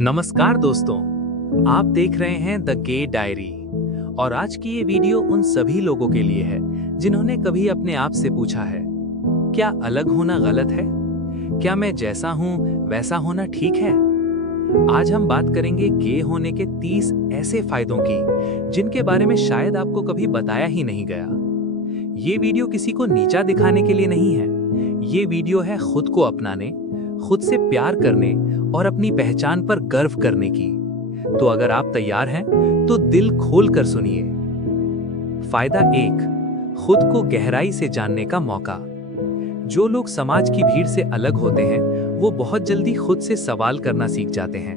नमस्कार दोस्तों, आप देख रहे हैं द गे डायरी। और आज की ये वीडियो उन सभी लोगों के लिए है जिन्होंने कभी अपने आप से पूछा है, क्या अलग होना गलत है? क्या मैं जैसा हूं वैसा होना ठीक है? आज हम बात करेंगे गे होने के 30 ऐसे फायदों की जिनके बारे में शायद आपको कभी बताया ही नहीं गया। ये वीडियो किसी को नीचा दिखाने के लिए नहीं है। ये वीडियो है खुद को अपनाने, खुद से प्यार करने और अपनी पहचान पर गर्व करने की। तो अगर आप तैयार हैं तो दिल खोल कर सुनिए। फायदा 1, खुद को गहराई से जानने का मौका। जो लोग समाज की भीड़ से अलग होते हैं वो बहुत जल्दी खुद से सवाल करना सीख जाते हैं।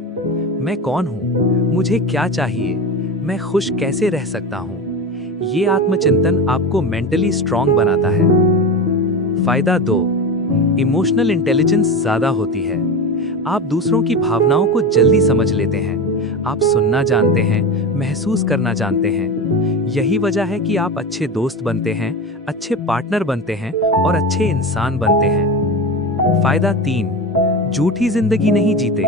मैं कौन हूं? मुझे क्या चाहिए? मैं खुश कैसे रह सकता हूं? ये आत्मचिंतन आपको मेंटली स्ट्रांग बनाता है। फायदा 2, इमोशनल इंटेलिजेंस ज्यादा होती है। आप दूसरों की भावनाओं को जल्दी समझ लेते हैं। आप सुनना जानते हैं, महसूस करना जानते हैं। यही वजह है कि आप अच्छे दोस्त बनते हैं, अच्छे पार्टनर बनते हैं और अच्छे इंसान बनते हैं। फायदा 3, झूठी जिंदगी नहीं जीते।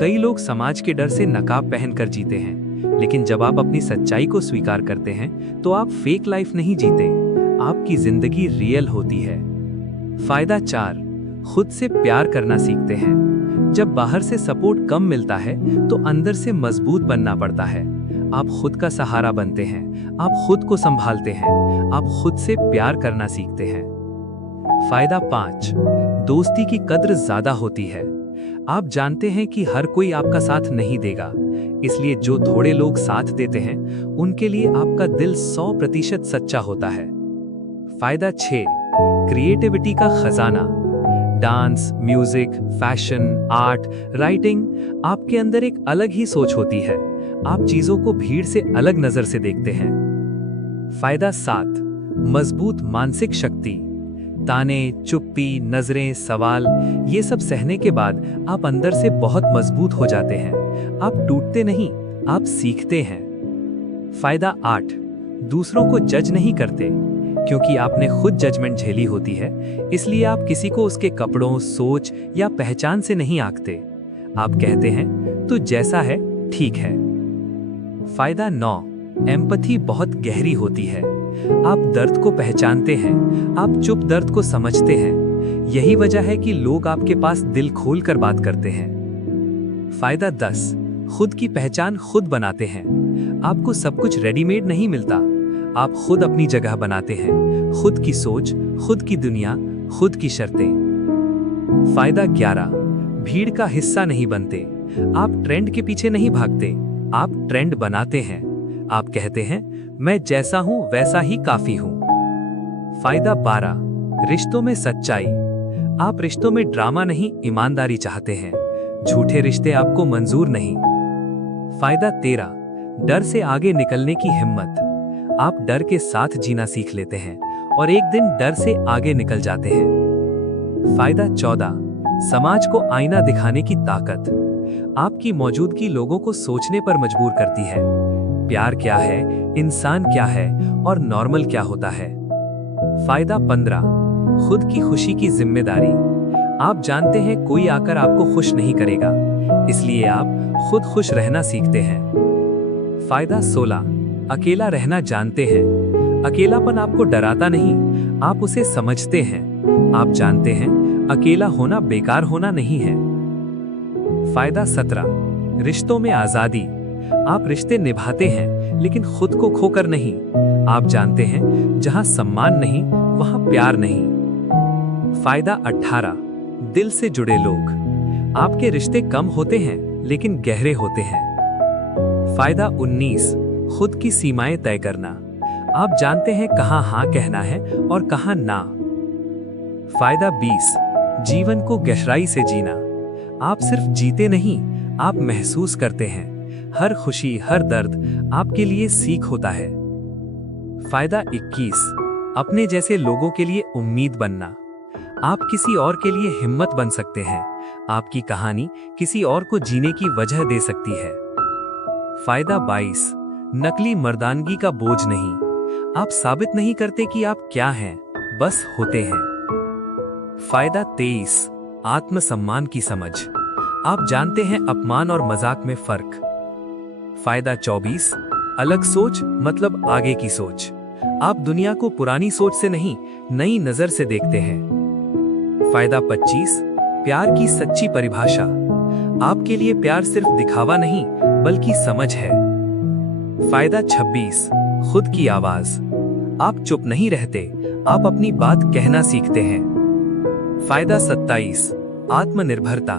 कई लोग समाज के डर से नकाब पहनकर जीते हैं, लेकिन जब आप अपनी सच्चाई को स्वीकार करते हैं तो आप फेक लाइफ नहीं जीते, आपकी जिंदगी रियल होती है। फायदा 4, खुद से प्यार करना सीखते हैं। जब बाहर से सपोर्ट कम मिलता है तो अंदर से मजबूत बनना पड़ता है। आप खुद का सहारा बनते हैं, आप खुद को संभालते हैं, आप खुद से प्यार करना सीखते हैं। फायदा 5, दोस्ती की कद्र ज्यादा होती है। आप जानते हैं कि हर कोई आपका साथ नहीं देगा, इसलिए जो थोड़े लोग साथ देते हैं उनके लिए आपका दिल 100% सच्चा होता है। फायदा 6, क्रिएटिविटी का खजाना। Dance, music, fashion, art, writing, आपके अंदर एक अलग ही सोच होती है। आप चीजों को भीड़ से अलग नजर से देखते हैं। फायदा 7, मजबूत मानसिक शक्ति। ताने, चुप्पी, नजरें, सवाल, ये सब सहने के बाद आप अंदर से बहुत मजबूत हो जाते हैं। आप टूटते नहीं, आप सीखते हैं। फायदा 8, दूसरों को जज नहीं करते। क्योंकि आपने खुद जजमेंट झेली होती है, इसलिए आप किसी को उसके कपड़ों, सोच या पहचान से नहीं आंकते। आप कहते हैं तो जैसा है ठीक है। फायदा 9, एम्पैथी बहुत गहरी होती है। आप दर्द को पहचानते हैं, आप चुप दर्द को समझते हैं। यही वजह है कि लोग आपके पास दिल खोल कर बात करते हैं। फायदा 10, खुद की पहचान खुद बनाते हैं। आपको सब कुछ रेडीमेड नहीं मिलता, आप खुद अपनी जगह बनाते हैं। खुद की सोच, खुद की दुनिया, खुद की शर्तें। फायदा 11, भीड़ का हिस्सा नहीं बनते। आप ट्रेंड के पीछे नहीं भागते, आप ट्रेंड बनाते हैं। आप कहते हैं मैं जैसा हूं वैसा ही काफी हूं। फायदा 12, रिश्तों में सच्चाई। आप रिश्तों में ड्रामा नहीं, ईमानदारी चाहते हैं। झूठे रिश्ते आपको मंजूर नहीं। फायदा 13, डर से आगे निकलने की हिम्मत। आप डर के साथ जीना सीख लेते हैं और एक दिन डर से आगे निकल जाते हैं। फायदा 14, समाज को आईना दिखाने की ताकत। आपकी मौजूदगी लोगों को सोचने पर मजबूर करती है। प्यार क्या है, इंसान क्या है और नॉर्मल क्या होता है। फायदा 15, खुद की खुशी की जिम्मेदारी। आप जानते हैं कोई आकर आपको खुश नहीं करेगा, इसलिए आप खुद खुश रहना सीखते हैं। फायदा 16, अकेला रहना जानते हैं। अकेलापन आपको डराता नहीं, आप उसे समझते हैं। आप जानते हैं अकेला होना बेकार होना नहीं है। फायदा 17, रिश्तों में आजादी। आप रिश्ते निभाते हैं लेकिन खुद को खोकर नहीं। आप जानते हैं जहां सम्मान नहीं वहां प्यार नहीं। फायदा 18, दिल से जुड़े लोग। आपके रिश्ते कम होते हैं लेकिन गहरे होते हैं। फायदा 19, खुद की सीमाएं तय करना। आप जानते हैं कहां हाँ कहना है और कहां ना। फायदा 20, जीवन को गहराई से जीना। आप सिर्फ जीते नहीं, आप महसूस करते हैं। हर खुशी, हर दर्द आपके लिए सीख होता है। फायदा 21, अपने जैसे लोगों के लिए उम्मीद बनना। आप किसी और के लिए हिम्मत बन सकते हैं। आपकी कहानी किसी और को जीने की वजह दे सकती है। फायदा 22, नकली मर्दानगी का बोझ नहीं। आप साबित नहीं करते कि आप क्या हैं, बस होते हैं। फायदा 23, आत्मसम्मान की समझ। आप जानते हैं अपमान और मजाक में फर्क। फायदा 24, अलग सोच मतलब आगे की सोच। आप दुनिया को पुरानी सोच से नहीं, नई नजर से देखते हैं। फायदा 25, प्यार की सच्ची परिभाषा। आपके लिए प्यार सिर्फ दिखावा नहीं, बल्कि समझ है। फायदा 26, खुद की आवाज। आप चुप नहीं रहते, आप अपनी बात कहना सीखते हैं। फायदा 27, आत्मनिर्भरता।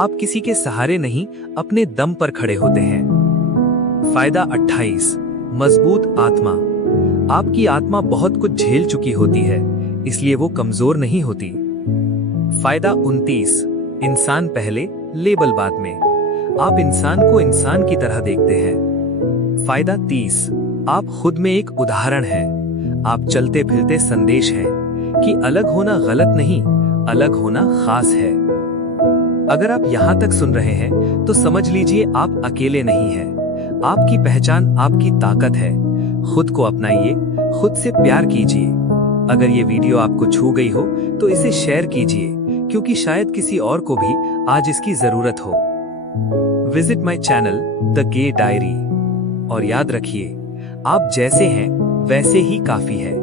आप किसी के सहारे नहीं, अपने दम पर खड़े होते हैं। फायदा 28, मजबूत आत्मा। आपकी आत्मा बहुत कुछ झेल चुकी होती है, इसलिए वो कमजोर नहीं होती। फायदा 29, इंसान पहले, लेबल बाद में। आप इंसान को इंसान की तरह देखते हैं। फायदा 30, आप खुद में एक उदाहरण हैं। आप चलते फिरते संदेश हैं कि अलग होना गलत नहीं, अलग होना खास है। अगर आप यहां तक सुन रहे हैं तो समझ लीजिए आप अकेले नहीं हैं। आपकी पहचान आपकी ताकत है। खुद को अपनाइए, खुद से प्यार कीजिए। अगर ये वीडियो आपको छू गई हो तो इसे शेयर कीजिए, क्योंकि शायद किसी और को भी आज इसकी जरूरत हो। Visit my channel The Gay Diary. और याद रखिए, आप जैसे हैं वैसे ही काफी है।